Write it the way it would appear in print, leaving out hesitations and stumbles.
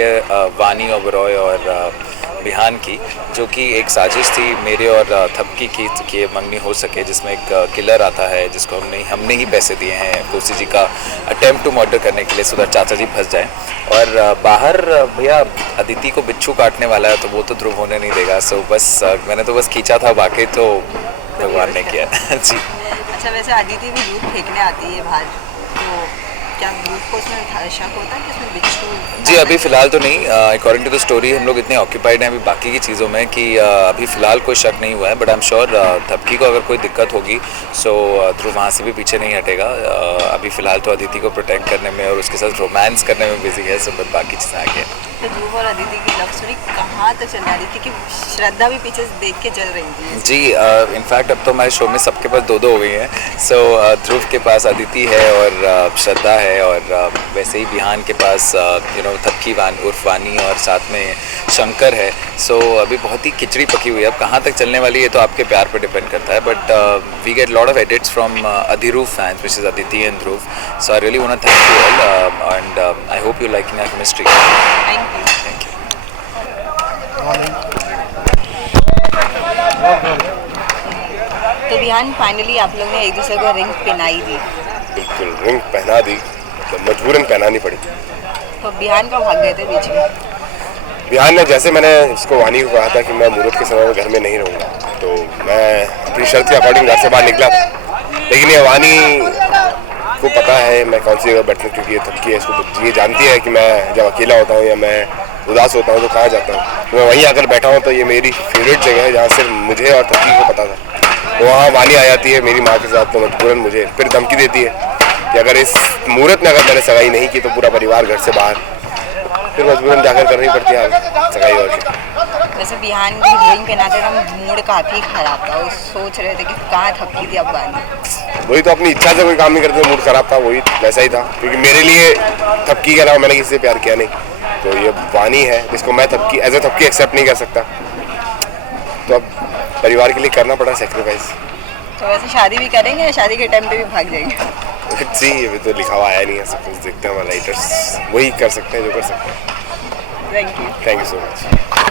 है वानी ओबरॉय और बिहान की, जो कि एक साजिश थी मेरे और थपकी की कि ये मंगनी हो सके, जिसमें एक किलर आता है जिसको हमने ही पैसे दिए हैं कोसी जी का अटेम्प्ट टू मर्डर करने के लिए, सो दैट चाचा जी फंस जाए। और बाहर भैया अदिति को बिच्छू काटने वाला है, तो वो तो ध्रुव होने नहीं देगा। सो बस मैंने तो बस खींचा था, बाकी तो भगवान ने किया जी। अच्छा, वैसे अदिति भी दूध फेंकने आती है बाहर, तो क्या दूध को उसमें शक होता है कि उसमें बिच्छू? जी अभी फ़िलहाल तो नहीं, अकॉर्डिंग टू द स्टोरी हम लोग इतने ऑक्यूपाइड हैं अभी बाकी की चीज़ों में कि अभी फ़िलहाल कोई शक नहीं हुआ है। बट आई एम श्योर थपकी को अगर कोई दिक्कत होगी सो ध्रुव वहाँ से भी पीछे नहीं हटेगा। अभी फ़िलहाल तो अदिति को प्रोटेक्ट करने में और उसके साथ रोमांस करने में बिजी है, सो बट बाकी चीज़ें आगे हैं। तो ध्रुव और अदिति की लव स्टोरी कहाँ तक चल रही थी कि श्रद्धा भी पीछे से देख के चल रही थी? जी इनफैक्ट अब तो हमारे शो में सबके पास दो दो हो गई हैं। सो ध्रुव के पास अदिति है और श्रद्धा है, और वैसे ही बिहान के पास थपकी उर्फ वानी और साथ में शंकर है। सो अभी बहुत ही खिचड़ी पकी हुई है, अब कहाँ तक चलने वाली है तो आपके प्यार पर डिपेंड करता है। But we get lot of edits from Adhiruv fans which is Aditi and Dhruv. So I really want to thank you all and I hope you liking our chemistry. Thank you. तो बिहान फाइनली आप लोग ने एक दूसरे को रिंग पहनाई दी। बिल्कुल रिंग पहना दी, तो मजबूरन पहनानी पड़ी। तो बिहान का भाग गए थे बीच में? बिहान ने, जैसे मैंने इसको वानी को कहा था कि मैं मुहूर्त के समय में घर में नहीं रहूँगा, तो मैं अपनी शर्त के अकॉर्डिंग घर से बाहर निकला। लेकिन ये वानी को पता है मैं कौन सी जगह बैठता हूँ, क्योंकि ये थपकी है, इसको ये जानती है कि मैं जब अकेला होता हूँ या मैं उदास होता हूँ तो कहाँ जाता हूँ। तो मैं वहीं आकर बैठा हूँ, तो ये मेरी फेवरेट जगह है जहाँ सिर्फ मुझे और थपकी को पता था। तो वहाँ वानी आ जाती है मेरी माँ के साथ, तो मजबूरन मुझे फिर धमकी देती है कि अगर इस मुहूर्त में अगर मैंने सगाई नहीं की तो पूरा परिवार घर से बाहर। फिर मजबूरन जाकर करनी पड़ती है सगाई। और वैसे बिहान की रिंग पहनाते टाइम मूड काफ़ी खराब था, वो सोच रहे थे कि कहाँ थपकी थी अब बानी। वही तो, अपनी इच्छा से कोई काम नहीं करते, मूड खराब था, वही वैसा ही था। क्योंकि मेरे लिए थपकी के अलावा मैंने किसी से प्यार किया नहीं, तो ये वानी है जिसको मैं थपकी एज ए थपकी एक्सेप्ट नहीं कर सकता, तो अब परिवार के लिए करना पड़ा सेक्रीफाइस। तो वैसे शादी भी करेंगे या शादी के टाइम पे भी भाग जाएंगे? जी अभी तो लिखा हुआ आया नहीं है, सब कुछ देखते हैं हमारे राइटर्स, वही कर सकते हैं जो कर सकते हैं। Thank you. Thank you so much.